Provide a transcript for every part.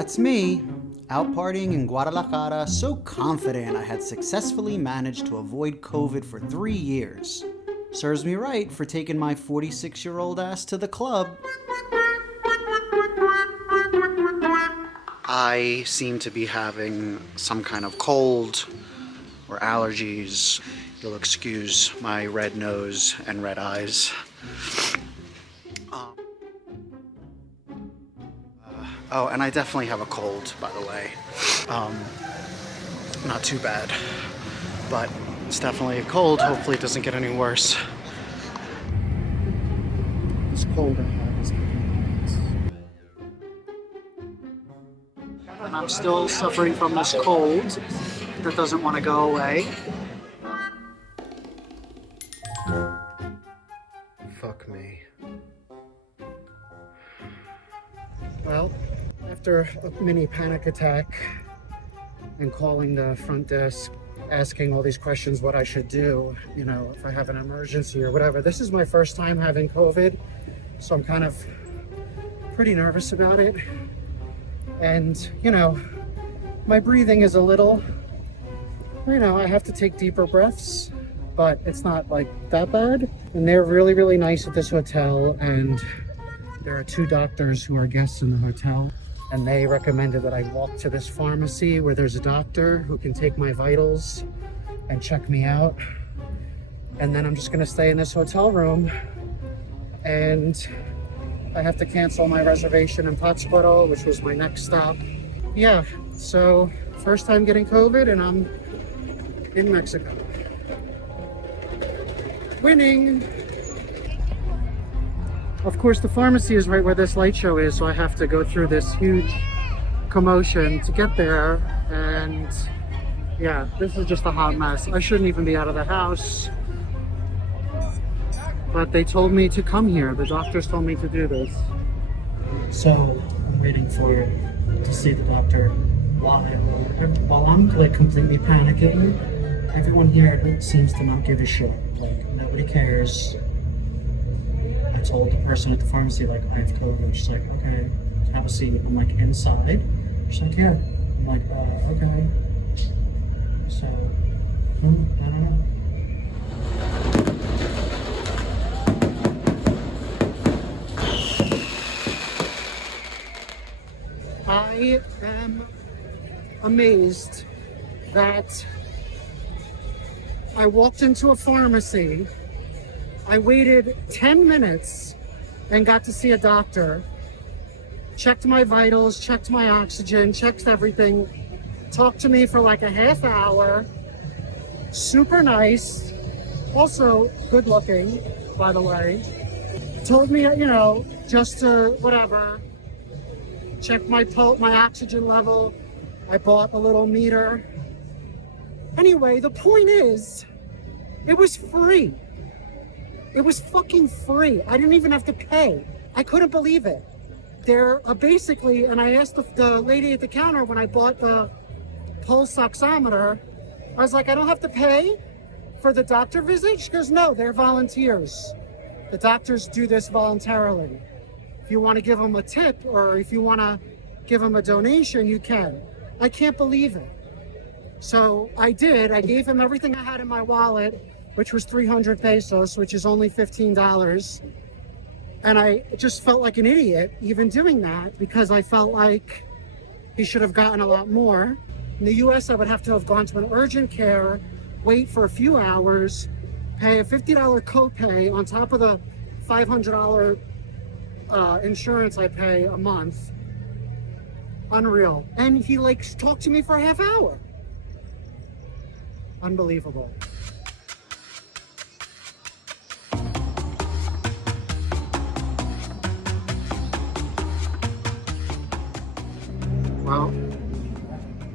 That's me, out partying in Guadalajara, so confident I had successfully managed to avoid COVID for 3 years. Serves me right for taking my 46-year-old ass to the club. I seem to be having some kind of cold or allergies. You'll excuse my red nose and red eyes. Oh, and I definitely have a cold, by the way. Not too bad, but it's definitely a cold. Hopefully it doesn't get any worse. This cold I have is getting nuts. And I'm still suffering from this cold that doesn't want to go away. Fuck me. Well, after a mini panic attack and calling the front desk, asking all these questions what I should do, you know, if I have an emergency or whatever. This is my first time having COVID, so I'm kind of pretty nervous about it. And, you know, my breathing is a little, you know, I have to take deeper breaths, but it's not like that bad. And they're really, really nice at this hotel, and there are 2 doctors who are guests in the hotel, and they recommended that I walk to this pharmacy where there's a doctor who can take my vitals and check me out. And then I'm just gonna stay in this hotel room, and I have to cancel my reservation in Pátzcuaro, which was my next stop. Yeah, so first time getting COVID, and I'm in Mexico. Winning! Of course, the pharmacy is right where this light show is, so I have to go through this huge commotion to get there. And yeah, this is just a hot mess. I shouldn't even be out of the house, but they told me to come here. The doctors told me to do this. So I'm waiting to see the doctor while I'm like completely panicking. Everyone here seems to not give a shit. Like, nobody cares. I told the person at the pharmacy, like, I have COVID. She's like, okay, have a seat. I'm like, inside? She's like, yeah. I'm like, okay. So, I don't know. I am amazed that I walked into a pharmacy. I waited 10 minutes and got to see a doctor, checked my vitals, checked my oxygen, checked everything, talked to me for like a half hour, super nice, also good looking, by the way. Told me, you know, just to whatever, check my oxygen level. I bought a little meter. Anyway, the point is, it was free. It was fucking free. I didn't even have to pay. I couldn't believe it. They're basically, and I asked the lady at the counter when I bought the pulse oximeter, I was like, I don't have to pay for the doctor visit? She goes, no, they're volunteers. The doctors do this voluntarily. If you want to give them a tip or if you want to give them a donation, you can. I can't believe it. So I did. I gave him everything I had in my wallet, which was 300 pesos, which is only $15. And I just felt like an idiot even doing that, because I felt like he should have gotten a lot more. In the US, I would have to have gone to an urgent care, wait for a few hours, pay a $50 copay on top of the $500 insurance I pay a month. Unreal. And he like talked to me for a half hour. Unbelievable. Well,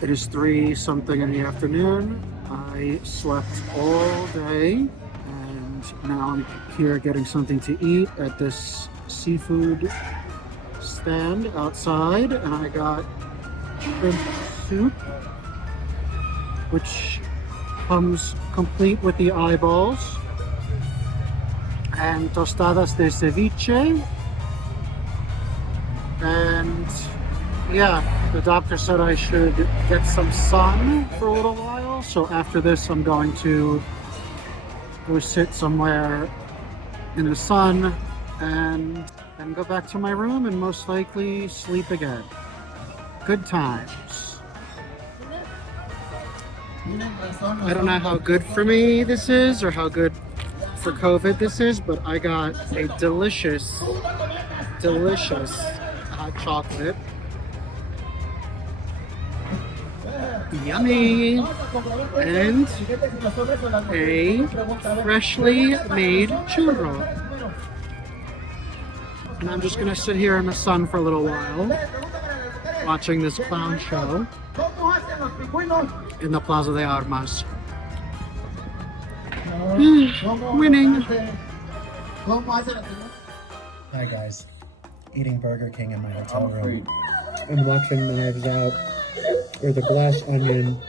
it is 3-something in the afternoon. I slept all day, and now I'm here getting something to eat at this seafood stand outside, and I got shrimp soup, which comes complete with the eyeballs, and tostadas de ceviche, and Yeah, the doctor said I should get some sun for a little while. So after this, I'm going to go sit somewhere in the sun and then go back to my room and most likely sleep again. Good times. I don't know how good for me this is or how good for COVID this is, but I got a delicious hot chocolate. Yummy! And a freshly made churro. And I'm just gonna sit here in the sun for a little while, watching this clown show in the Plaza de Armas. Winning! Hi guys, eating Burger King in my hotel room. I'm watching Knives Out, or the glass onion.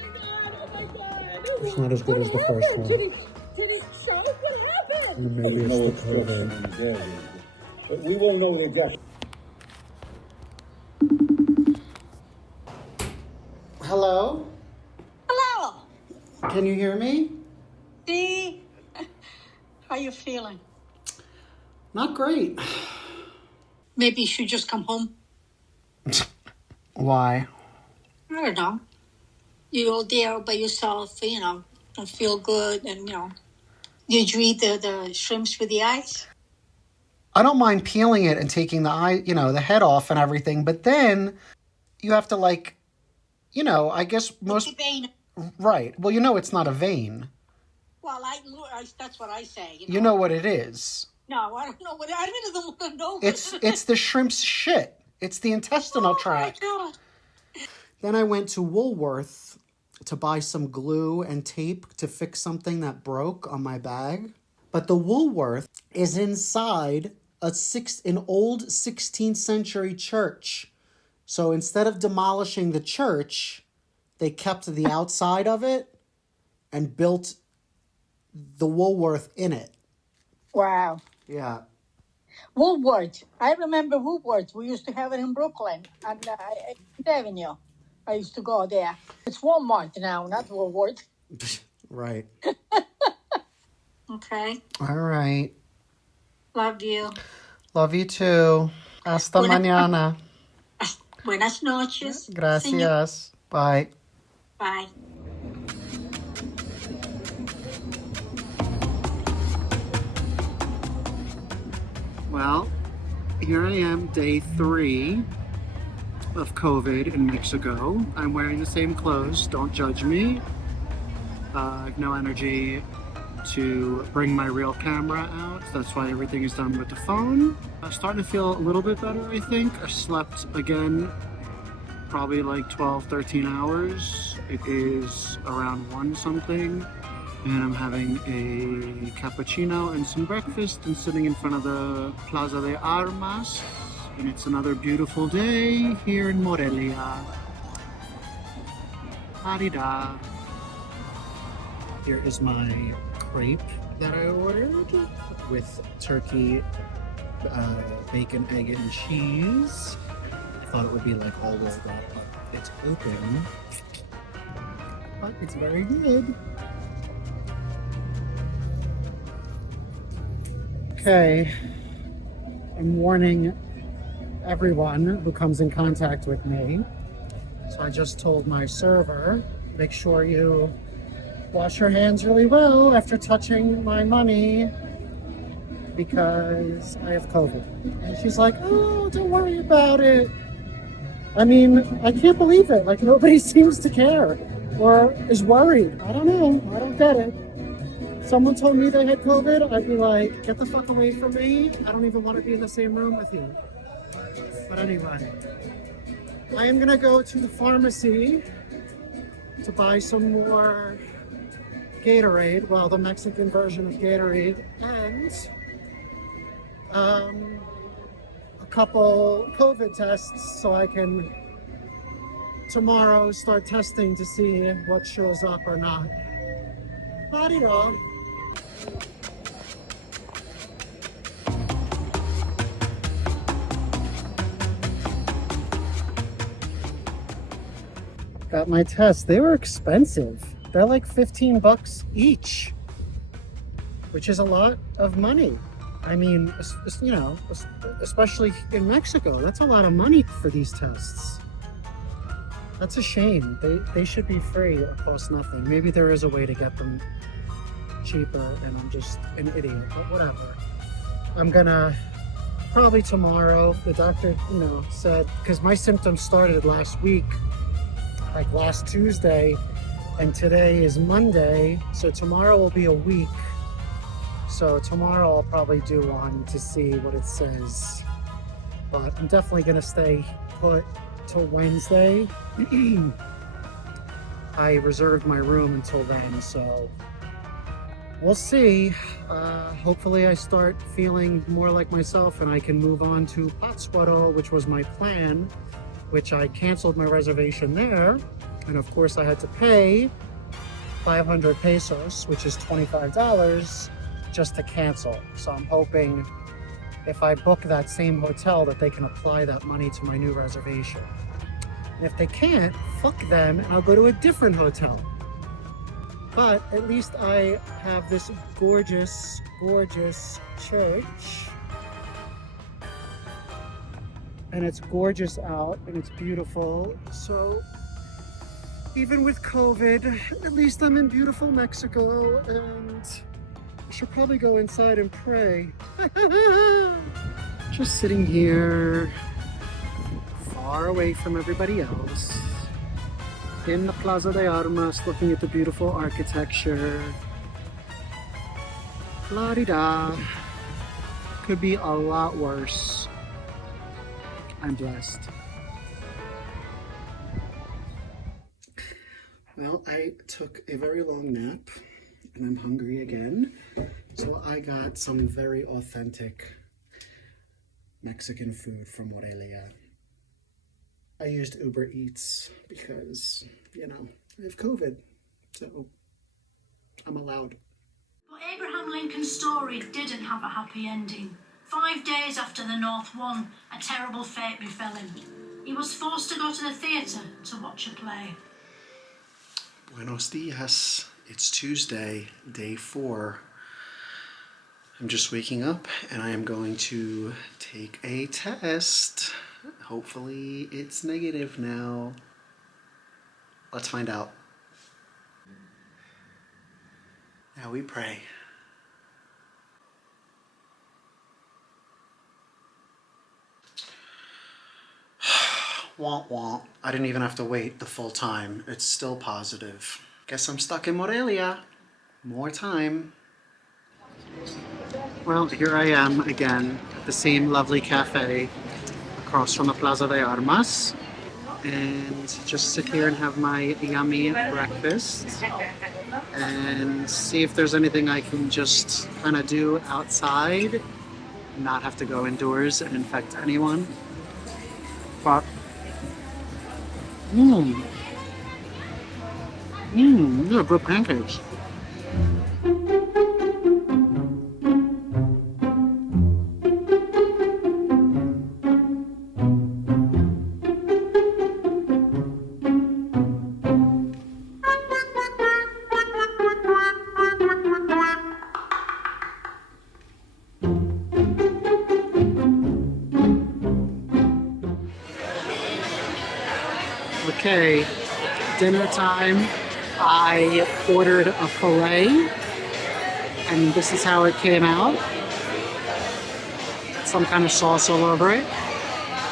It's not as good as the first one. And maybe it's the COVID. But we will know the exact. Hello? Hello. Can you hear me? Dee, how you feeling? Not great. Maybe you should just come home. Why? I don't know. You're all there by yourself, don't feel good, and, Did you eat the shrimps with the eyes? I don't mind peeling it and taking the eye, the head off and everything, but then you have to I guess most... It's a vein. Right. Well, it's not a vein. Well, that's what I say. You know what it is. No, I don't know what. I really don't want to know. It's the shrimp's shit. It's the intestinal tract. Oh, my God. Then I went to Woolworth to buy some glue and tape to fix something that broke on my bag. But the Woolworth is inside an old 16th century church. So instead of demolishing the church, they kept the outside of it and built the Woolworth in it. Wow. Yeah. Woolworth. I remember Woolworth. We used to have it in Brooklyn on Avenue. I used to go there. It's Walmart now, not Woolworth. Right. Okay. All right. Love you. Love you too. Hasta mañana. Buenas noches. Gracias. Bye. Bye. Well, here I am, day 3 of COVID in Mexico. I'm wearing the same clothes. Don't judge me. I have no energy to bring my real camera out. That's why everything is done with the phone. I'm starting to feel a little bit better, I think. I slept again, probably like 12, 13 hours. It is around 1 something. And I'm having a cappuccino and some breakfast and sitting in front of the Plaza de Armas. And it's another beautiful day here in Morelia. Harida. Here is my crepe that I ordered with turkey, bacon, egg, and cheese. I thought it would be like all rolled up, but it's open. But it's very good. Okay, I'm warning everyone who comes in contact with me. So I just told my server, make sure you wash your hands really well after touching my money because I have COVID. And she's like, oh, don't worry about it. I mean, I can't believe it. Like, nobody seems to care or is worried. I don't know. I don't get it. Someone told me they had COVID, I'd be like, get the fuck away from me. I don't even want to be in the same room with you. But anyway, I am gonna go to the pharmacy to buy some more Gatorade, well, the Mexican version of Gatorade, and a couple COVID tests so I can tomorrow start testing to see what shows up or not. Adios. got my tests. They were expensive. They're like 15 bucks each, which is a lot of money. I mean, you know, especially in Mexico, that's a lot of money for these tests. That's a shame. They should be free or cost nothing. Maybe there is a way to get them cheaper and I'm just an idiot, but whatever. I'm gonna probably tomorrow, the doctor, you know, said, because my symptoms started last week, like last Tuesday, and today is Monday, so tomorrow will be a week. So tomorrow I'll probably do one to see what it says. But I'm definitely gonna stay put till Wednesday. I reserved my room until then, so we'll see. Hopefully I start feeling more like myself and I can move on to Pátzcuaro, which was my plan, which I canceled my reservation there. And of course I had to pay 500 pesos, which is $25, just to cancel. So I'm hoping if I book that same hotel that they can apply that money to my new reservation. And if they can't, fuck them and I'll go to a different hotel. But at least I have this gorgeous, gorgeous church. And it's gorgeous out and it's beautiful. So even with COVID, at least I'm in beautiful Mexico and I should probably go inside and pray. Just sitting here, far away from everybody else, in the Plaza de Armas, looking at the beautiful architecture. La-di-da. Could be a lot worse. I'm blessed. Well, I took a very long nap and I'm hungry again. So I got some very authentic Mexican food from Morelia. I used Uber Eats because, you know, I have COVID, so I'm allowed. But Abraham Lincoln's story didn't have a happy ending. 5 days after the North won, a terrible fate befell him. He was forced to go to the theatre to watch a play. Buenos dias. It's Tuesday, day 4. I'm just waking up and I am going to take a test. Hopefully it's negative now. Let's find out. Now we pray. Womp womp. I didn't even have to wait the full time. It's still positive. Guess I'm stuck in Morelia. More time. Well, here I am again at the same lovely cafe across from the Plaza de Armas, and just sit here and have my yummy breakfast and see if there's anything I can just kind of do outside and not have to go indoors and infect anyone. But these are good pancakes. Okay, dinner time. I ordered a filet, and this is how it came out. Some kind of sauce all over it.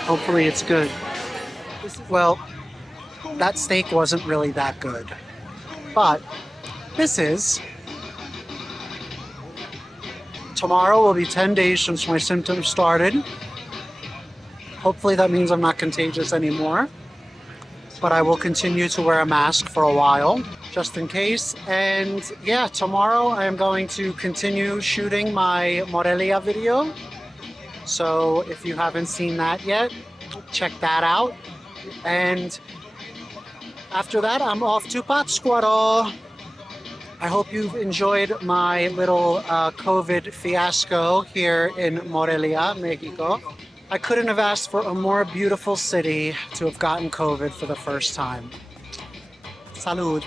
Hopefully it's good. Well, that steak wasn't really that good, but this is. Tomorrow will be 10 days since my symptoms started. Hopefully that means I'm not contagious anymore. But I will continue to wear a mask for a while, just in case. And yeah, tomorrow I am going to continue shooting my Morelia video. So if you haven't seen that yet, check that out. And after that, I'm off to Pátzcuaro. I hope you've enjoyed my little COVID fiasco here in Morelia, Mexico. I couldn't have asked for a more beautiful city to have gotten COVID for the first time. Salud.